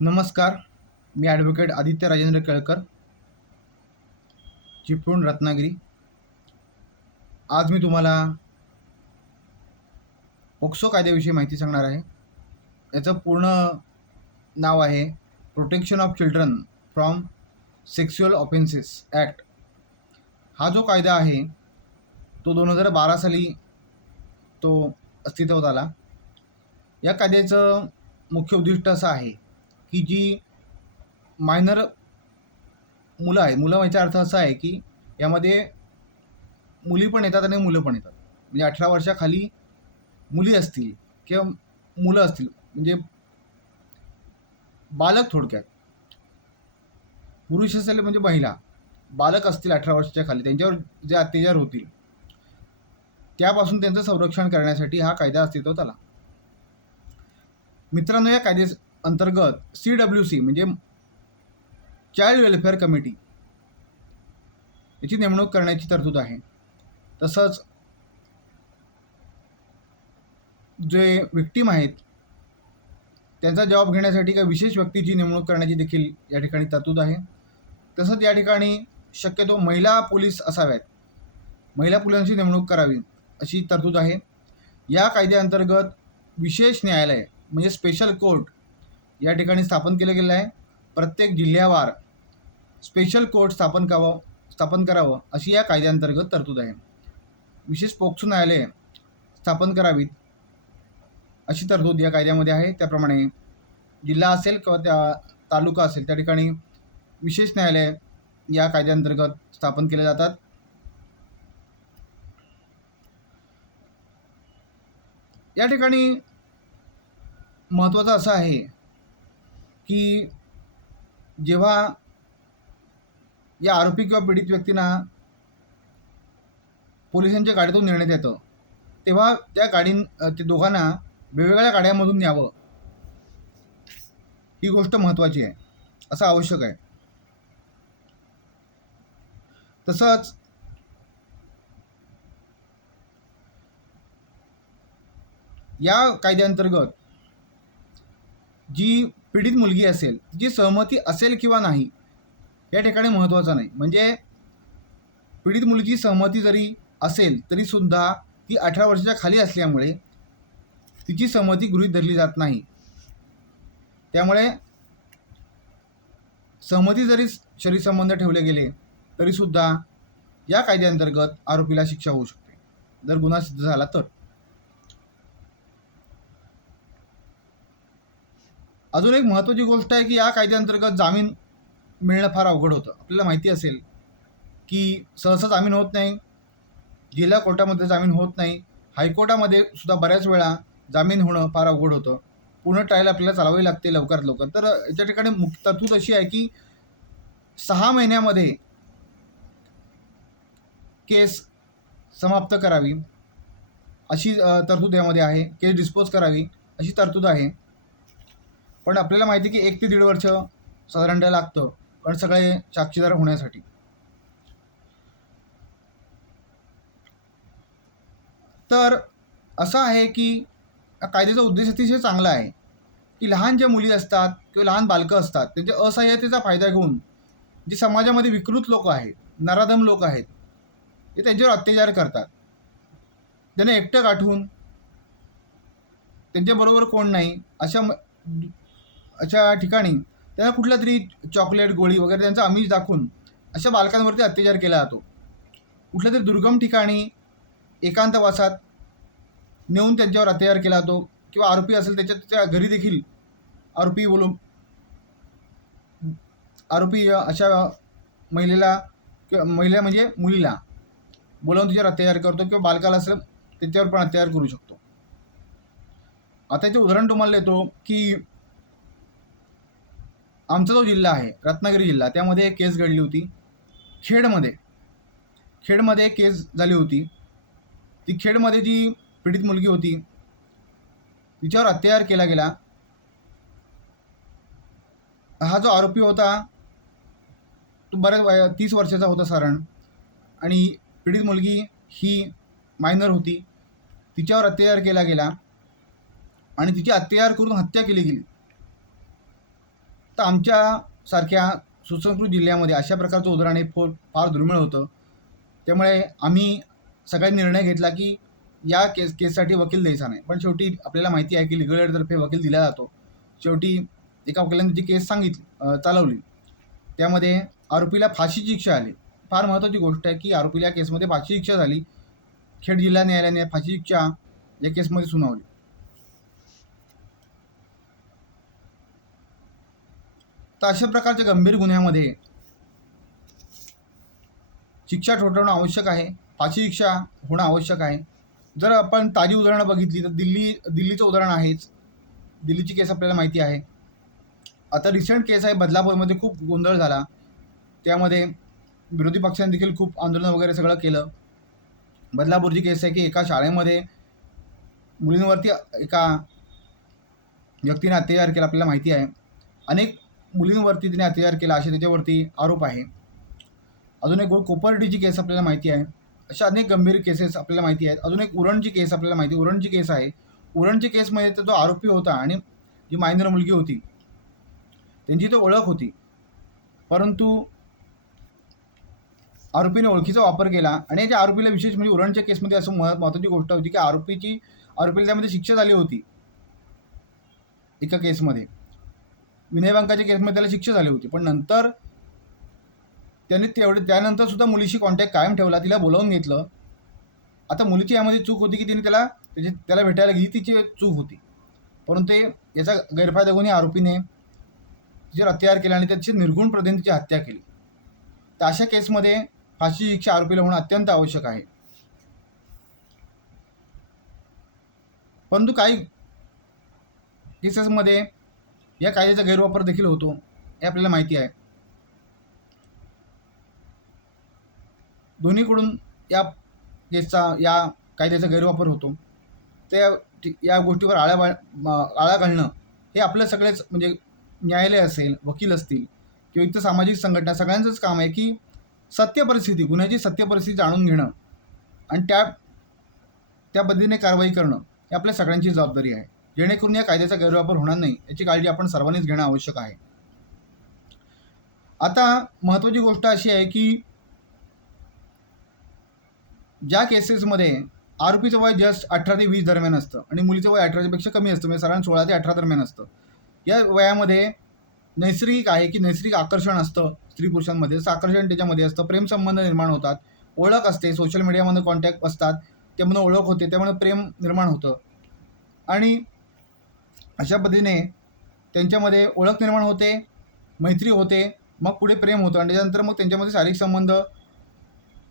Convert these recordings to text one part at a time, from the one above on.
नमस्कार. मी ॲडव्होकेट आदित्य राजेंद्र केळकर, चिपळूण, रत्नागिरी. आज मी तुम्हाला पोक्सो कायद्याविषयी माहिती सांगणार आहे. याचं पूर्ण नाव आहे protection of children from sexual offences act. हा जो कायदा आहे तो 2012 साली तो अस्तित्वात आला. या कायद्याचं मुख्य उद्दिष्ट असं आहे की जी मायनर मुलं आहेत, मुलं याचा अर्थ असा आहे की यामध्ये मुली पण येतात आणि मुलं पण येतात. म्हणजे 18 वर्षाखाली मुली असतील किंवा मुलं असतील, म्हणजे बालक, थोडक्यात पुरुष असेल म्हणजे महिला, बालक असतील 18 वर्षाच्या खाली, त्यांच्यावर जे अत्याचार होतील त्यापासून त्यांचं संरक्षण करण्यासाठी हा कायदा अस्तित्वात आला. मित्रांनो, या कायद्या अंतर्गत CWC म्हणजे चाइल्ड वेलफेअर कमिटी याची नेमणूक करण्याची तरतूद आहे. तसंच जे विक्टीम आहेत त्यांचा जबाब घेण्यासाठी काही विशेष व्यक्तीची नेमणूक करण्याची देखील या ठिकाणी तरतूद आहे. तसंच या ठिकाणी शक्यतो महिला पोलीस असाव्यात, महिला पोलिसांची नेमणूक करावी अशी तरतूद आहे. या कायद्याअंतर्गत विशेष न्यायालय म्हणजे स्पेशल कोर्ट या ठिकाणी स्थापन केलं गेलं आहे. प्रत्येक जिल्ह्यावार स्पेशल कोर्ट स्थापन करावं अशी या कायद्याअंतर्गत तरतूद आहे. विशेष पोक्सो न्यायालय स्थापन करावीत अशी तरतूद या कायद्यामध्ये आहे. त्याप्रमाणे जिल्हा असेल किंवा त्या तालुका असेल त्या ठिकाणी विशेष न्यायालय या कायद्याअंतर्गत स्थापन केले जातात. या ठिकाणी महत्त्वाचं असं आहे की जेव्हा या आरोपी किंवा पीडित व्यक्तींना पोलिसांच्या गाडीतून नेण्यात येतं तेव्हा ते दोघांना वेगवेगळ्या गाड्यांमधून न्यावं, ही गोष्ट महत्त्वाची आहे, असं आवश्यक आहे. तसंच या कायद्याअंतर्गत जी पीडित मुलगी असेल तिची सहमती असेल किंवा नाही या ठिकाणी महत्त्वाचं नाही. म्हणजे पीडित मुलीची सहमती जरी असेल तरीसुद्धा ती 18 वर्षाच्या खाली असल्यामुळे तिची सहमती गृहीत धरली जात नाही. त्यामुळे सहमती जरी शरीरसंबंध ठेवले गेले तरीसुद्धा या कायद्याअंतर्गत आरोपीला शिक्षा होऊ शकते जर गुन्हा सिद्ध झाला तर. अजून एक महत्त्वाची गोष्ट आहे की या कायद्याअंतर्गत जामीन मिळणं फार अवघड होतं. आपल्याला माहिती असेल की सहसा जामीन होत नाही, जिल्हा कोर्टामध्ये जामीन होत नाही, हायकोर्टामध्ये सुद्धा बऱ्याच वेळा जामीन होणं फार अवघड होतं. पूर्ण ट्रायल आपल्याला चालवावी लागते लवकरात लवकर. तर याच्या ठिकाणी मुख्य तरतूद अशी आहे की 6 महिन्यामध्ये केस समाप्त करावी अशी तरतूद यामध्ये आहे. केस डिस्पोज करावी अशी तरतूद आहे. पण आपल्याला माहिती की 1 ते 1.5 वर्ष साधारणतः लागतं कारण सगळे साक्षीदार होण्यासाठी. तर असं आहे की कायद्याचा उद्देश अतिशय चांगला आहे की लहान ज्या मुली असतात किंवा लहान बालकं असतात त्यांच्या असहाय्यतेचा फायदा घेऊन जे समाजामध्ये विकृत लोक आहेत, नराधम लोक आहेत, ते त्यांच्यावर अत्याचार करतात. त्यांना एकटं गाठून त्यांच्याबरोबर कोण नाही अशा ठिकाणी त्यांना कुठला तरी चॉकलेट, गोळी वगैरे त्यांचा आमिष दाखवून अशा बालकांवरती अत्याचार केला जातो. कुठल्या तरी दुर्गम ठिकाणी एकांतवासात नेऊन त्यांच्यावर अत्याचार केला जातो किंवा आरोपी असेल त्याच्या घरी देखील आरोपी अशा महिला म्हणजे मुलीला बोलावून तिच्यावर अत्याचार करतो किंवा बालकाला असेल त्याच्यावर पण अत्याचार करू शकतो. आता याचे उदाहरण तुम्हाला देतो की आमचा जो जिल्हा आहे रत्नागिरी जिल्हा, त्यामध्ये एक केस घडली होती. खेडमध्ये केस झाली होती. ती खेडमध्ये जी पीडित मुलगी होती तिच्यावर अत्याचार केला गेला. हा जो आरोपी होता तो बऱ्याच 30 वर्षाचा होता साधारण, आणि पीडित मुलगी ही मायनर होती. तिच्यावर अत्याचार केला गेला आणि तिची अत्याचार करून हत्या केली गेली. तर आमच्यासारख्या सुसंस्कृत जिल्ह्यामध्ये अशा प्रकारचं उदाहरण हे फार दुर्मिळ होतं. त्यामुळे आम्ही सगळ्यांनी निर्णय घेतला की या केससाठी वकील द्यायचा नाही. पण शेवटी आपल्याला माहिती आहे की लीगल एडतर्फे वकील दिला जातो. शेवटी एका वकिलाने जी केस चालवली, त्यामध्ये आरोपीला फाशीची शिक्षा आली. फार महत्त्वाची गोष्ट आहे की आरोपीला या केसमध्ये फाशीची शिक्षा झाली. खेड जिल्हा न्यायालयाने फाशीची शिक्षा या केसमध्ये सुनावली. तर अशा प्रकारच्या गंभीर गुन्ह्यामध्ये शिक्षा ठोठावणं आवश्यक आहे, फाशी शिक्षा होणं आवश्यक आहे. जर आपण ताजी उदाहरणं बघितली तर दिल्लीचं उदाहरण आहेच. दिल्लीची केस आपल्याला माहिती आहे. आता रिसेंट केस आहे बदलापूरमध्ये, खूप गोंधळ झाला. त्यामध्ये विरोधी पक्षांनी देखील खूप आंदोलन वगैरे सगळं केलं. बदलापूरची केस आहे की एका शाळेमध्ये मुलींवरती एका व्यक्तीने अत्याचार केला, आपल्याला माहिती आहे. अनेक मुलींवरती तिने अत्याचार केला असे त्याच्यावरती आरोप आहे. अजून एक कोपर्डीची केस आपल्याला माहिती आहे. अशा अनेक गंभीर केसेस आपल्याला माहिती आहेत. अजून एक उरणची केस आपल्याला माहिती आहे. उरणची केस आहे. उरणची केसमध्ये तर जो आरोपी होता आणि जी मायनर मुलगी होती त्यांची तो ओळख होती, परंतु आरोपीने ओळखीचा वापर केला. आणि या आरोपीला विशेष म्हणजे उरणच्या केसमध्ये असं महत्त्वाची गोष्ट होती की आरोपीला त्यामध्ये शिक्षा झाली होती. एका केसमध्ये विनयभंगाच्या केसमध्ये त्याला शिक्षा झाली होती, पण नंतर त्यानंतर सुद्धा मुलीशी कॉन्टॅक्ट कायम ठेवला, तिला बोलावून घेतलं. आता मुलीची यामध्ये चूक होती की तिने त्याला भेटायला गेली, तिची चूक होती. परंतु याचा गैरफायदा घेऊन आरोपीने तिच्यावर अत्याचार केला आणि त्याची निर्गुण पद्धतीने तिची हत्या केली. तर अशा केसमध्ये फाशी शिक्षा आरोपीला होणं अत्यंत आवश्यक आहे. परंतु काही केसेसमध्ये या कायद्याचा गैरवापर देखील होतो, हे आपल्याला माहिती आहे. दोन्हीकडून या कायद्याचा गैरवापर होतो. या गोष्टीवर आळा घालणं हे आपलं सगळेच, म्हणजे न्यायालय असेल, वकील असतील किंवा इतर सामाजिक संघटना, सगळ्यांचंच काम आहे की गुन्ह्याची सत्य परिस्थिती जाणून घेणं आणि त्या पद्धतीने कारवाई करणं हे आपल्या सगळ्यांची जबाबदारी आहे. जेणेकरून या कायद्याचा गैरवापर होणार नाही याची काळजी आपण सर्वांनीच घेणं आवश्यक आहे. आता महत्त्वाची गोष्ट अशी आहे की ज्या केसेसमध्ये आरोपीचं वय जस्ट 18 ते 20 दरम्यान असतं आणि मुलीचं वय 18 पेक्षा कमी असतं, म्हणजे साधारण 16 ते 18 दरम्यान असतं. या वयामध्ये नैसर्गिक आहे की नैसर्गिक आकर्षण असतं स्त्री पुरुषांमध्ये, आकर्षण त्याच्यामध्ये असतं, प्रेमसंबंध निर्माण होतात, ओळख असते, सोशल मीडियामध्ये कॉन्टॅक्ट असतात, त्यामुळे ओळख होते, त्यामुळे प्रेम निर्माण होतं आणि अशा पद्धतीने त्यांच्यामध्ये ओळख निर्माण होते, मैत्री होते, मग पुढे प्रेम होतं आणि त्याच्यानंतर मग त्यांच्यामध्ये शारीरिक संबंध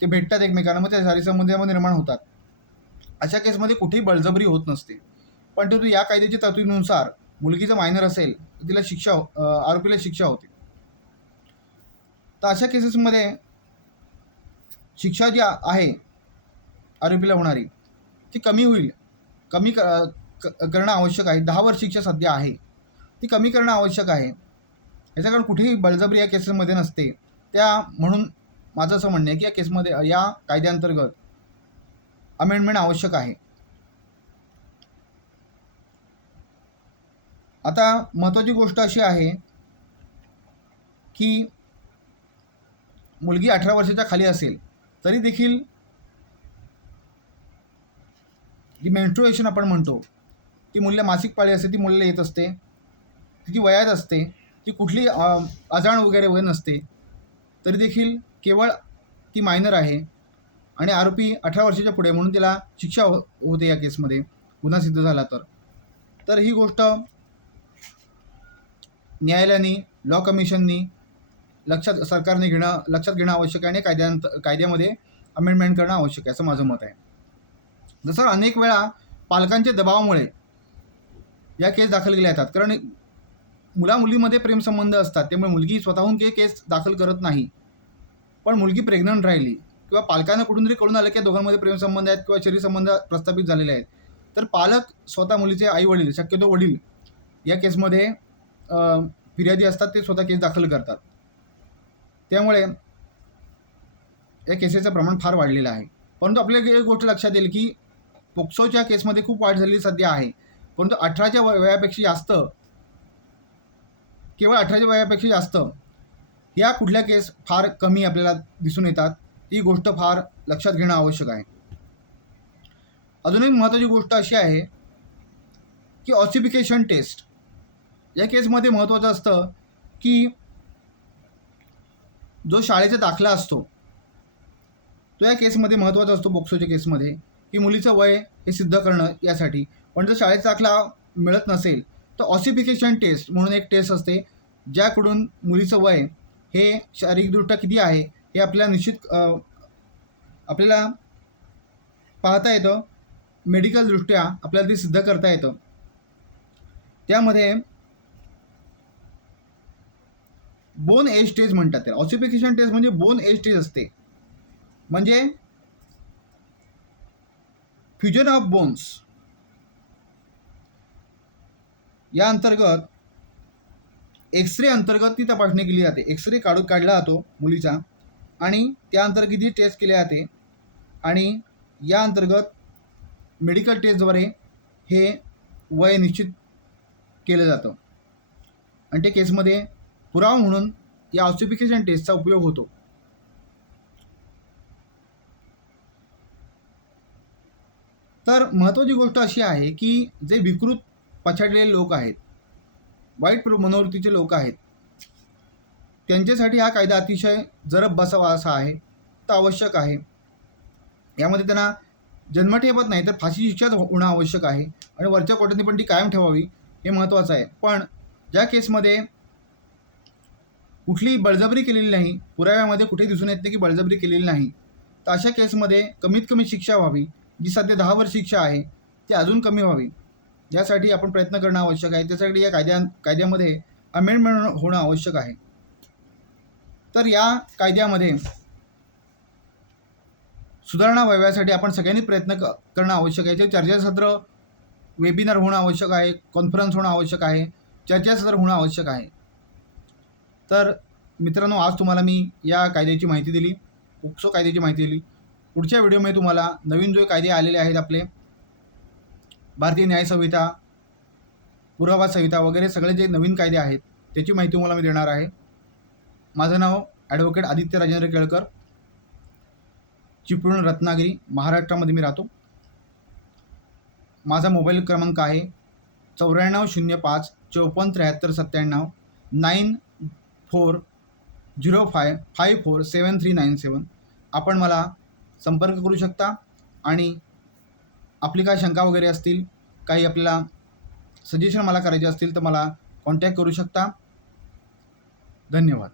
ते भेटतात एकमेकांना, मग त्या शारीरिक संबंधामध्ये निर्माण होतात. अशा केसमध्ये कुठेही बळजबरी होत नसते. पण तो या कायद्याच्या तरतुदीनुसार मुलगीचं मायनर असेल तर तिला आरोपीला शिक्षा होते. तर अशा केसेसमध्ये शिक्षा जी आहे आरोपीला होणारी ती कमी होईल, कमी करणं आवश्यक आहे. 10 वर्ष शिक्षा सध्या आहे, ती कमी करणं आवश्यक आहे. याचं कारण कुठेही बळजबरी या केसेसमध्ये नसते. म्हणून माझं असं म्हणणं आहे की या केसमध्ये, या कायद्याअंतर्गत अमेंडमेंट आवश्यक आहे. आता महत्त्वाची गोष्ट अशी आहे की मुलगी 18 वर्षाच्या खाली असेल तरी देखील जी मेन्स्ट्रुएशन आपण म्हणतो, ती मुलीला मासिक पाळी असते, ती मुलीला येत असते, तिची वयात असते, ती कुठली अजाण वगैरे नसते, तरी देखील केवळ ती मायनर आहे आणि आरोपी 18 वर्षाच्या पुढे, म्हणून तिला शिक्षा होते या केसमध्ये, गुन्हा सिद्ध झाला तर ही गोष्ट न्यायालयाने, लॉ कमिशननी सरकारने लक्षात घेणं आवश्यक आहे आणि कायद्यामध्ये अमेंडमेंट करणं आवश्यक आहे, असं माझं मत आहे. जसं अनेक वेळा पालकांच्या दबावामुळे या केस दाखल केल्या जातात, कारण मुलामुलीमध्ये प्रेमसंबंध असतात, त्यामुळे मुलगी स्वतःहून केस दाखल करत नाही. पण मुलगी प्रेग्नंट राहिली किंवा पालकांना कुठून तरी कळून आलं की दोघांमध्ये प्रेमसंबंध आहेत किंवा शरीर संबंध प्रस्थापित झालेले आहेत, तर पालक स्वतः मुलीचे आई-वडील, शक्यतो वडील, या केसमध्ये फिर्यादी असतात, ते स्वतः केस दाखल करतात. त्यामुळे या केसेसचं प्रमाण फार वाढलेलं आहे. परंतु आपल्याला एक गोष्ट लक्षात येईल की पोक्सोच्या केसमध्ये खूप वाढ झालेली सध्या आहे, परंतु 18च्या वयापेक्षा जास्त केवळ 18 वयापेक्षा जास्त या कुठल्या केस फार कमी आपल्याला दिसून येतात. ही गोष्ट फार लक्षात घेणं आवश्यक आहे. अजून एक महत्त्वाची गोष्ट अशी आहे की ऑसिफिकेशन टेस्ट या केसमध्ये महत्त्वाचं असतं की जो शाळेचा दाखला असतो तो या केसमध्ये महत्त्वाचा असतो. पोक्सोच्या केसमध्ये की मुलीचं वय हे सिद्ध करणं यासाठी. पण जर शाळेचा दाखला मिळत नसेल तर ऑसिफिकेशन टेस्ट म्हणून एक टेस्ट असते ज्याकडून मुलीचं वय हे शारीरिकदृष्ट्या किती आहे हे आपल्याला आपल्याला पाहता येतं. मेडिकलदृष्ट्या आपल्याला ते सिद्ध करता येतं. त्यामध्ये बोन एज टेस्ट म्हणतात त्याला. ऑसिफिकेशन टेस्ट म्हणजे बोन एज टेस्ट असते. म्हणजे फ्युजन ऑफ बोन्स या अंतर्गत एक्सरे अंतर्गत ती तपासणी केली जाते. एक्सरे काढला जातो मुलीचा आणि त्या अंतर्गत ती टेस्ट केली जाते आणि या अंतर्गत मेडिकल टेस्टद्वारे हे वय निश्चित केलं जातं आणि ते केसमध्ये पुरावा म्हणून या ऑसिफिकेशन टेस्टचा उपयोग होतो. तर महत्त्वाची गोष्ट अशी आहे की जे विकृत पछाडलेले लोक आहेत, वाईट मनोवृत्तीचे लोक आहेत, त्यांच्यासाठी हा कायदा अतिशय जरब बसावा असा आहे. तर आवश्यक आहे. यामध्ये त्यांना जन्मठेपत नाही तर फाशी शिक्षाच होणं आवश्यक आहे आणि वरच्या कोर्टाने पण ती कायम ठेवावी हे महत्त्वाचं आहे. पण ज्या केसमध्ये कुठलीही बळजबरी केलेली नाही, पुराव्यामध्ये कुठे दिसून येत नाही की बळजबरी केलेली नाही, तर अशा केसमध्ये कमीत कमी शिक्षा व्हावी. जी सध्या 10 वर्ष शिक्षा आहे ती अजून कमी व्हावी यासाठी आपण प्रयत्न करणं आवश्यक आहे. त्यासाठी या कायद्यामध्ये अमेंडमेंट होणं आवश्यक आहे. तर या कायद्यामध्ये सुधारणा व्हाव्यासाठी आपण सगळ्यांनी प्रयत्न करणं आवश्यक आहे. चर्चासत्र, वेबिनार होणं आवश्यक आहे, कॉन्फरन्स होणं आवश्यक आहे, चर्चासत्र होणं आवश्यक आहे. तर मित्रांनो, आज तुम्हाला मी या कायद्याची माहिती दिली, पोक्सो कायद्याची माहिती दिली. पुढच्या व्हिडिओमध्ये तुम्हाला नवीन जो कायदे आलेले आहेत आपले भारतीय न्याय संहिता, पुरावा संहिता वगैरे सगळे जे नवीन कायदे आहेत त्याची माहिती तुम्हाला मी देणार आहे. माझं नाव ॲडव्होकेट आदित्य राजेंद्र केळकर, चिपळूण, रत्नागिरी, महाराष्ट्रामध्ये मी राहतो. माझा मोबाईल क्रमांक आहे 9405 54 73 97 9405 547397. आपण मला संपर्क करू शकता आणि आपली काय शंका वगैरे असतील, काही आपल्याला सजेशन मला करायचे असतील तर मला कॉन्टॅक्ट करू शकता. धन्यवाद.